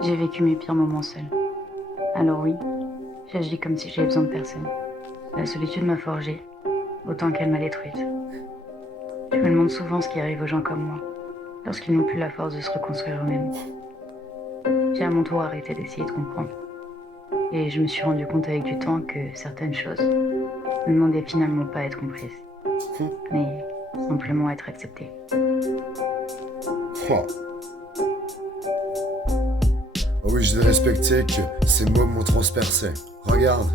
J'ai vécu mes pires moments seul. Alors oui, j'agis comme si j'avais besoin de personne. La solitude m'a forgée, autant qu'elle m'a détruite. Je me demande souvent ce qui arrive aux gens comme moi, lorsqu'ils n'ont plus la force de se reconstruire eux-mêmes. J'ai à mon tour arrêté d'essayer de comprendre. Et je me suis rendu compte avec du temps que certaines choses ne demandaient finalement pas à être comprises, mais simplement à être acceptées. Oh. Oh oui, je l'ai respecté que ces mots m'ont transpercé. Regarde,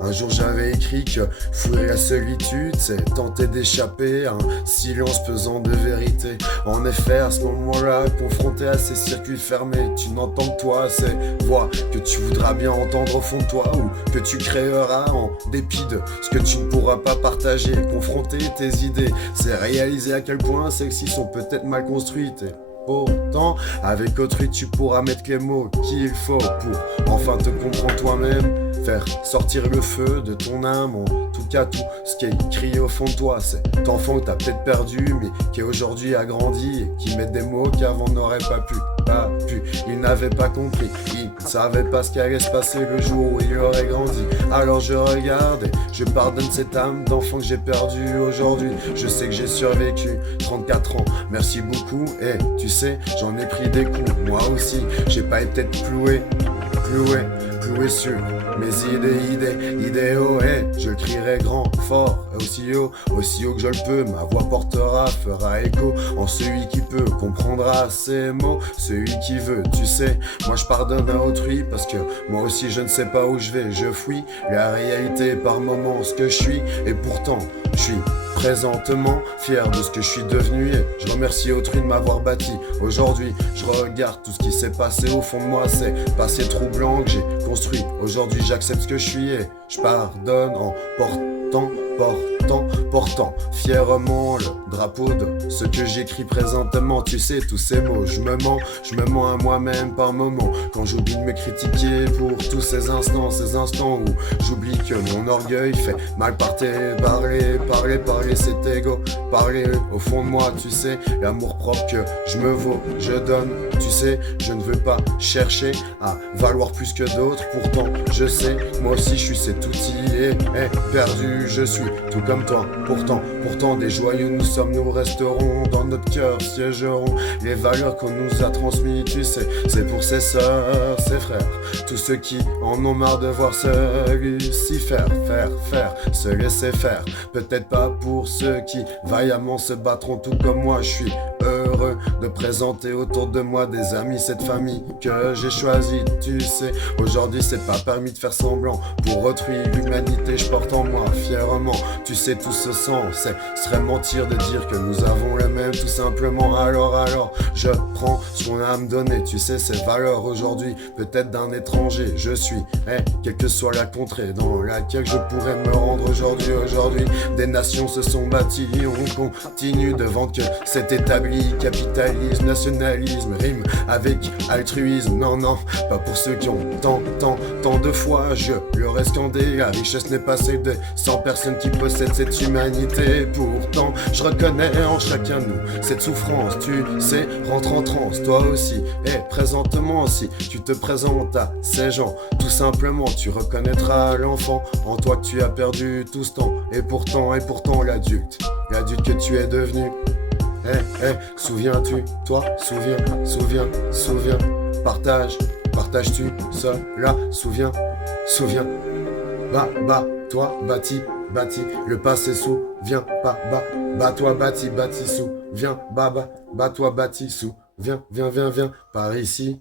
un jour j'avais écrit que fuir la solitude, c'est tenter d'échapper à un silence pesant de vérité. En effet, à ce moment-là, confronté à ces circuits fermés, tu n'entends que toi ces voix que tu voudras bien entendre au fond de toi, ou que tu créeras en dépit de ce que tu ne pourras pas partager. Confronter tes idées, c'est réaliser à quel point celles-ci sont peut-être mal construites. Et pourtant, avec autrui, tu pourras mettre les mots qu'il faut pour enfin te comprendre toi-même. Faire sortir le feu de ton âme, en tout cas tout ce qui est écrit au fond de toi. Cet enfant que t'as peut-être perdu, mais qui aujourd'hui a grandi et qui met des mots qu'avant n'aurait pas pu. Il n'avait pas compris, il ne savait pas ce qui allait se passer le jour où il aurait grandi. Alors je regarde et je pardonne cette âme d'enfant que j'ai perdu aujourd'hui. Je sais que j'ai survécu 34 ans, merci beaucoup. Et tu sais, j'en ai pris des coups, moi aussi. J'ai pas été cloué sur mes idéaux, et je crierai grand, fort, aussi haut que je le peux. Ma voix portera, fera écho en celui qui peut, comprendra ces mots, celui qui veut. Tu sais, moi je pardonne à autrui parce que moi aussi je ne sais pas où je vais. Je fuis la réalité par moments, ce que je suis, et pourtant je suis présentement fier de ce que je suis devenu, et je remercie autrui de m'avoir bâti. Aujourd'hui, je regarde tout ce qui s'est passé au fond de moi, c'est passé troublant que j'ai construit. Aujourd'hui, j'accepte ce que je suis et je pardonne en portant fièrement le drapeau de ce que j'écris présentement. Tu sais, tous ces mots, je me mens à moi-même par moments, quand j'oublie de me critiquer pour tous ces instants où j'oublie que mon orgueil fait mal parler cet ego, parler au fond de moi. Tu sais, l'amour propre que je me vaux, je donne. Tu sais, je ne veux pas chercher à valoir plus que d'autres. Pourtant, je sais, moi aussi je suis cet outil et perdu je suis, tout comme toi. Pourtant des joyeux nous sommes, nous resterons. Dans notre cœur siégeront les valeurs qu'on nous a transmises. Tu sais, c'est pour ces sœurs, ces frères, tous ceux qui en ont marre de voir celui-ci faire, se laisser faire. Peut-être pas pour ceux qui vaillamment se battront tout comme moi. Je suis heureux de présenter autour de moi des amis, cette famille que j'ai choisie. Tu sais, aujourd'hui c'est pas permis de faire semblant pour autrui. L'humanité je porte en moi fièrement. Tu sais, tout ce sens, serait mentir de dire que nous avons le même, tout simplement. Alors, je prends son âme donnée. Tu sais, ces valeurs aujourd'hui, peut-être d'un étranger. Je suis, quelle que soit la contrée dans laquelle je pourrais me rendre aujourd'hui. Des nations se sont bâties, on continue de vendre que c'est établi. Capitalisme, nationalisme, rime avec altruisme. Non, pas pour ceux qui ont tant de foi. Je leur ai scandé, la richesse n'est pas celle des 100 personnes qui possèdent cette humanité. Pourtant, je reconnais en chacun de nous cette souffrance. Tu sais, rentre en transe, toi aussi. Et présentement, si tu te présentes à ces gens, tout simplement, tu reconnaîtras l'enfant en toi que tu as perdu tout ce temps. Et pourtant, l'adulte que tu es devenu. Souviens-tu, toi, souviens, partages-tu cela, souviens, toi, bâti, le passé souviens, toi, bâti, souviens, toi, bâti, souviens, viens, par ici.